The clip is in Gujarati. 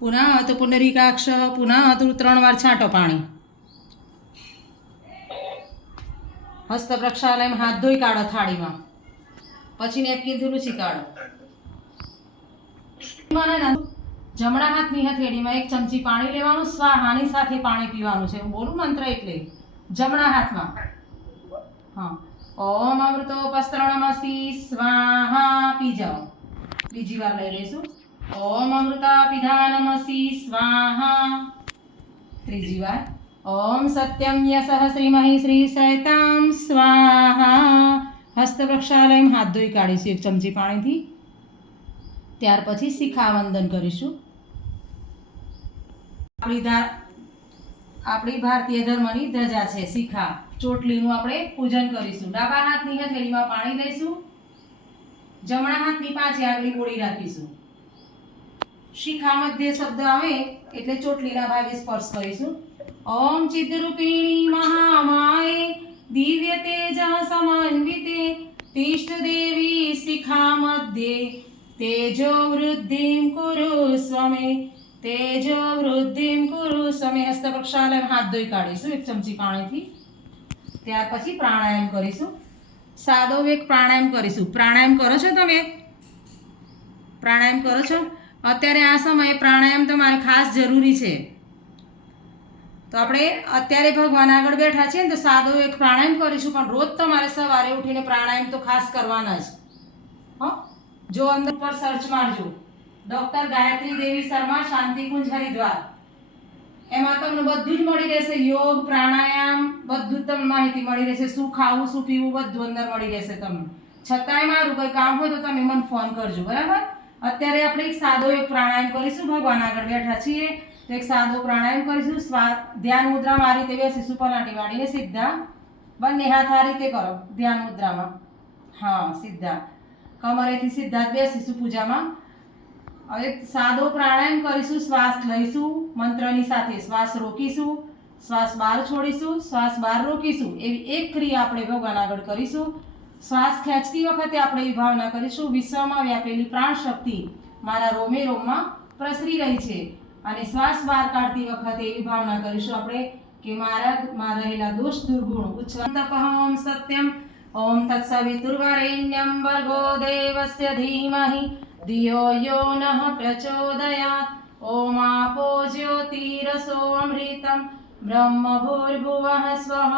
પુનઃ પુનરીકાક્ષ પુનઃ 3 વાર છાંટો પાણી. હસ્ત પ્રક્ષાલયમાં હાથ ધોઈ કાઢો થાળીમાં. પછી નેપકિનથી લૂછી કાઢો. જમણા હાથની હથેળીમાં 1 ચમચી પાણી લેવાનું. સ્વાહાની સાથે પાણી પીવાનું છે. હું બોલું મંત્ર એટલે જમણા હાથમાં. હા, ઓમ અમૃતોપસ્તરણમસી સ્વાહા પી જાઓ. બીજી વાર લઈ લઈશું. ઓમ અમૃતાપિધાનમસી સ્વાહા. ત્રીજી વાર ઓમ સત્યમ યસઃ શ્રીમહી શ્રી સૈતામ સ્વાહા. હસ્ત પ્રક્ષાલયમાં હાથ ધોઈ કાઢીશું 1 ચમચી પાણીથી. ત્યાર પછી શિખાવંદન કરીશું. આપણી ભારતીય ધર્મની ધજા છે શિખા. ચોટલીનું આપણે પૂજન કરીશું. ડાબા હાથની હથેળીમાં પાણી લઈશું. જમણા હાથની પાછે આગળ ઓળી રાખીશું. શિખા મધ્ય શબ્દ આવે એટલે ચોટલીના ભાગે સ્પર્શ કરીશું. ઓમ ચિદ્રૂપિણી મહામાયે દિવ્ય તેજ સમન્વિતે તિષ્ઠ દેવી શિખા મધ્યે તેજો વૃદ્ધિમ કુરુ સ્વમે. તેજો વૃદ્ધિમ કુરુ સ્વમે. હસ્ત પ્રક્ષાલયમાં હાથ ધોઈ કાઢીશું 1 ચમચી પાણીથી. ત્યાર પછી પ્રાણાયામ કરીશું. સાદો એક પ્રાણાયામ કરીશું. પ્રાણાયામ કરો છો તમે? પ્રાણાયામ કરો છો? અત્યારે આ સમયે પ્રાણાયામ તમારે ખાસ જરૂરી છે. તો આપણે અત્યારે ભગવાન આગળ બેઠા છીએ ને તો સાદો એક પ્રાણાયામ કરીશું. પણ રોજ તમારે સવારે ઉઠીને પ્રાણાયામ તો ખાસ કરવાના જ. હો, જો અંદર પર સર્ચ મારજો ડૉક્ટર ગાયત્રી દેવી શર્મા શાંતિકુંજ હરિદ્વાર. એમાં તમને બધું જ મળી રહેશે. યોગ, પ્રાણાયામ બધું જ તમને માહિતી મળી રહેશે. શું ખાવું, શું પીવું બધું અંદર મળી રહેશે તમને. છતાંય મારું કંઈ કામ હોય તો તમે મને ફોન કરજો, બરાબર? અત્યારે આપણે એક સાદો એક પ્રાણાયામ કરીશું. ભગવાન આગળ બેઠા છીએ તો એક સાદો પ્રાણાયામ કરીશું. ધ્યાન મુદ્રામાં આ રીતે બેસીશું. પલાટી વાળીને સીધા બંને હાથ આ રીતે કરો ધ્યાન મુદ્રામાં. હા, સીધા કમરેથી સીધા જ બેસીશું પૂજામાં. હવે સાદો પ્રાણાયામ કરીશું. શ્વાસ લઈશું મંત્રની સાથે. શ્વાસ રોકીશું, શ્વાસ બહાર છોડીશું, શ્વાસ બહાર રોકીશું. એવી એક ક્રિયા આપણે ભગવાન આગળ કરીશું. શ્વાસ ખેંચતી વખતે આપણે એવી ભાવના કરીશું, વિશ્વમાં વ્યાપેલી પ્રાણ શક્તિ મારા રોમે રોમમાં પ્રસરી રહી છે. અને શ્વાસ બહાર કાઢતી વખતે એવી ભાવના કરીશું આપણે કે મારા રહેલા દોષ દુર્ગુણ ઉચ્છ્વંતપહમ સત્યમ ઓમ તત્સવિતુર્વરેણ્યમ ભર્ગો દેવસ્ય ધીમહિ ધિયો યો નઃ પ્રચોદયાત. ઓમ આપો જ્યોતિરસો અમૃતમ બ્રહ્મ ભૂર્ભુવઃ સ્વઃ.